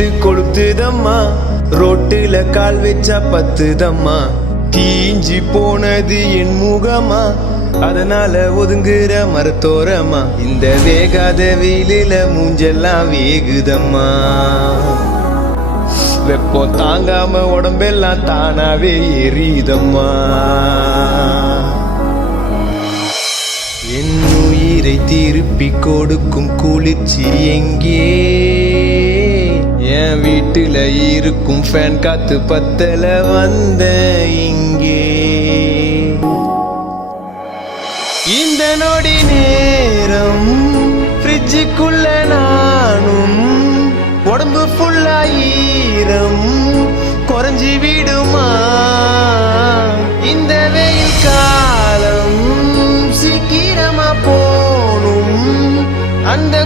வெயில் கொளுத்துதம்மா, ரோட்டுல கால் வச்சா பத்துதம்மா. தீஞ்சி போனது என் முகமா, அதனால ஒதுங்குற மரத்தோரமா. இந்த வேகாத வெயிலில மூஞ்செல்லாம் வேகுதம்மா. வெப்பம் தாங்காம உடம்பெல்லாம் தானாவே எரியுதம்மா. என் உயிரை திருப்பி கொடுக்கும் குளிர்ச்சி எங்கே? என் வீட்டுல இருக்கும் ஃபேன் காத்து பத்தல வந்த இங்கே. இந்த நொடி நேரம் ஃப்ரிட்ஜுக்குள்ள நானும், உடம்பு ஃபுல்லா ஈரம் குறைஞ்சி விடுமா? இந்த வெயில் காலம் சீக்கிரமா போனும், அந்த